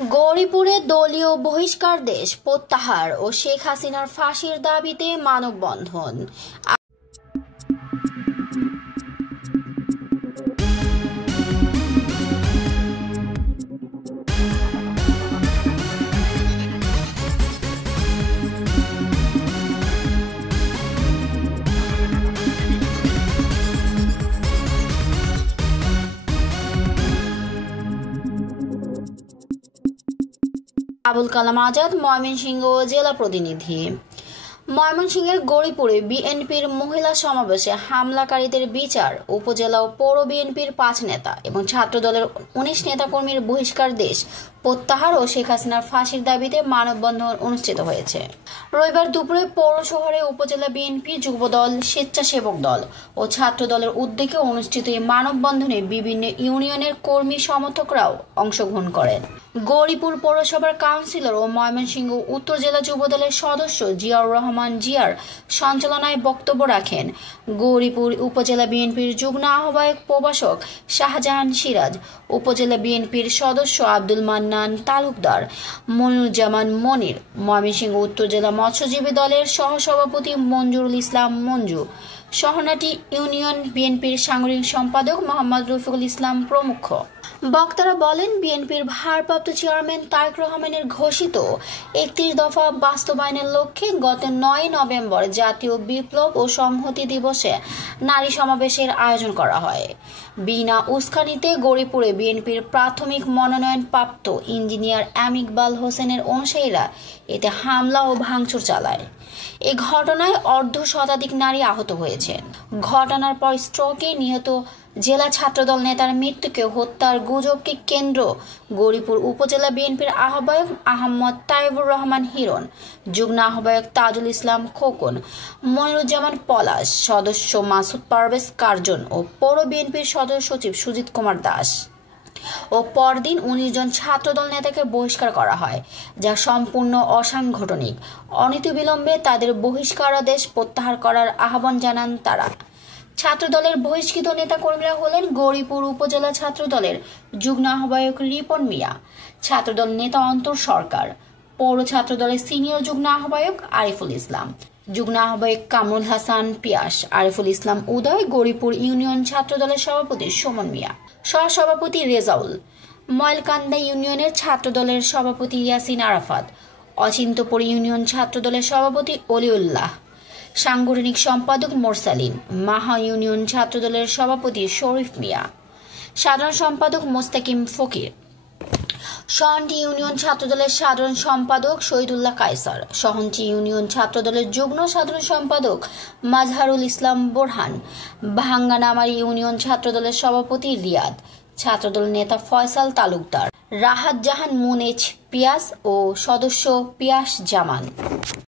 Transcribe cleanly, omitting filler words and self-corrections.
গৌরীপুরে দলীয় বহিষ্কারদেশ প্রত্যাহার ও শেখ হাসিনার ফাঁসির দাবিতে মানববন্ধন। আবুল কালাম আজাদ, ময়মনসিংহ জেলা প্রতিনিধি। ময়মনসিংহের গৌরীপুরে বিএনপির মহিলা সমাবেশে হামলাকারীদের বিচার, উপজেলা ও পৌর বিএনপির 5 নেতা এবং ছাত্রদলের 19 নেতাকর্মীর বহিষ্কারদেশ প্রত্যাহার ও শেখ হাসিনার ফাঁসির দাবিতে মানববন্ধন অনুষ্ঠিত হয়েছে। রবিবার দুপুরে পৌর শহরে উপজেলা বিএনপি, যুবদল, স্বেচ্ছাসেবক দল ও ছাত্রদলের উদ্যোগে অনুষ্ঠিত এই মানববন্ধনে বিভিন্ন ইউনিয়নের কর্মী সমর্থকরাও অংশগ্রহণ করেন। গৌরীপুর পৌরসভার কাউন্সিলর ও ময়মনসিংহ উত্তর জেলা যুবদলের সদস্য জিয়াউর রহমান জিয়ার সঞ্চালনায় বক্তব্য রাখেন গৌরীপুর উপজেলা বিএনপির যুগ্ম আহ্বায়ক প্রভাষক শাহজাহান সিরাজ, উপজেলা বিএনপির সদস্য আব্দুল মান্নান তালুকদার, মনিরুজ্জামান মনির, ময়মনসিংহ উত্তর জেলা মৎস্যজীবী দলের সহসভাপতি মঞ্জুরুল ইসলাম মঞ্জু, শহনাটি ইউনিয়ন বিএনপির সাংগঠনিক সম্পাদক মোহাম্মদ রফিকুল ইসলাম প্রমুখ। বক্তারা বলেন, বিএনপির ভারপ্রাপ্ত চেয়ারম্যান তারেক রহমানের ঘোষিত 31 দফা বাস্তবায়নের লক্ষ্যে গত 9 নভেম্বর জাতীয় বিপ্লব ও সংহতি দিবসে নারী সমাবেশের আয়োজন করা হয়। বিনা উস্কানিতে গৌরীপুরে বিএনপির প্রাথমিক মনোনয়নপ্রাপ্ত ইঞ্জিনিয়ার এম ইকবাল হোসেনের অনুসারীরা এতে হামলা ও ভাঙচুর চালায়। এ ঘটনায় অর্ধশতাধিক নারী আহত হয়েছেন। ঘটনার পর স্ট্রোকে নিহত জেলা ছাত্রদল নেতার মৃত্যুকে হত্যার গুজবকে কেন্দ্র গৌরীপুর উপজেলা বিএনপির আহ্বায়ক আহমদ তাইবুর রহমান হিরণ, যুগ্ম আহ্বায়ক তাজুল ইসলাম খোকন, মনিরুজ্জামান পলাশ, সদস্য মাসুদ পারভেজ কার্জন ও পৌর বিএনপির সদস্য সচিব সুজিত কুমার দাস ও পরদিন 19 জন ছাত্রদল নেতাকে বহিষ্কার করা হয়, যা সম্পূর্ণ অসাংগঠনিক। অনতিবিলম্বে তাদের বহিষ্কারাদেশ প্রত্যাহার করার আহ্বান জানান তারা। ছাত্রদলের বহিষ্কৃত নেতাকর্মীরা হলেন গৌরীপুর উপজেলা ছাত্রদলের যুগ্ম আহ্বায়ক রিপন মিয়া, ছাত্রদল নেতা অন্তর সরকার, পৌর ছাত্রদলের সিনিয়র যুগ্ম আহ্বায়ক আরিফুল ইসলাম, যুগ্ম আহ্বায়ক কামরুল হাসান পিয়াস, আরিফুল ইসলাম উদয়, গৌরীপুর ইউনিয়ন ছাত্রদলের সভাপতি সুমন মিয়া, সহসভাপতি রেজাউল, ময়লকান্দা ইউনিয়নের ছাত্রদলের সভাপতি ইয়াসিন আরাফাত, অচিন্তপুর ইউনিয়ন ছাত্রদলের সভাপতি অলিউল্লাহ, সাংগঠনিক সম্পাদক মোরসালিন, মাহা ইউনিয়ন ছাত্রদলের সভাপতি শরীফ মিয়া, সাধারণ সম্পাদক মোস্তাকিম ফকির, শহনটি ইউনিয়ন ছাত্রদলের সাধারণ সম্পাদক শহীদুল্লাহ কায়সার, শহনটি ইউনিয়ন ছাত্রদলের যুগ্ম সাধারণ সম্পাদক মাজহারুল ইসলাম বোরহান, ভাঙ্গানামারি ইউনিয়ন ছাত্রদলের সভাপতি রিয়াদ, ছাত্রদল নেতা ফয়সাল তালুকদার, রাহাত জাহান মুনেজ পিয়াস ও সদস্য পিয়াস জামান।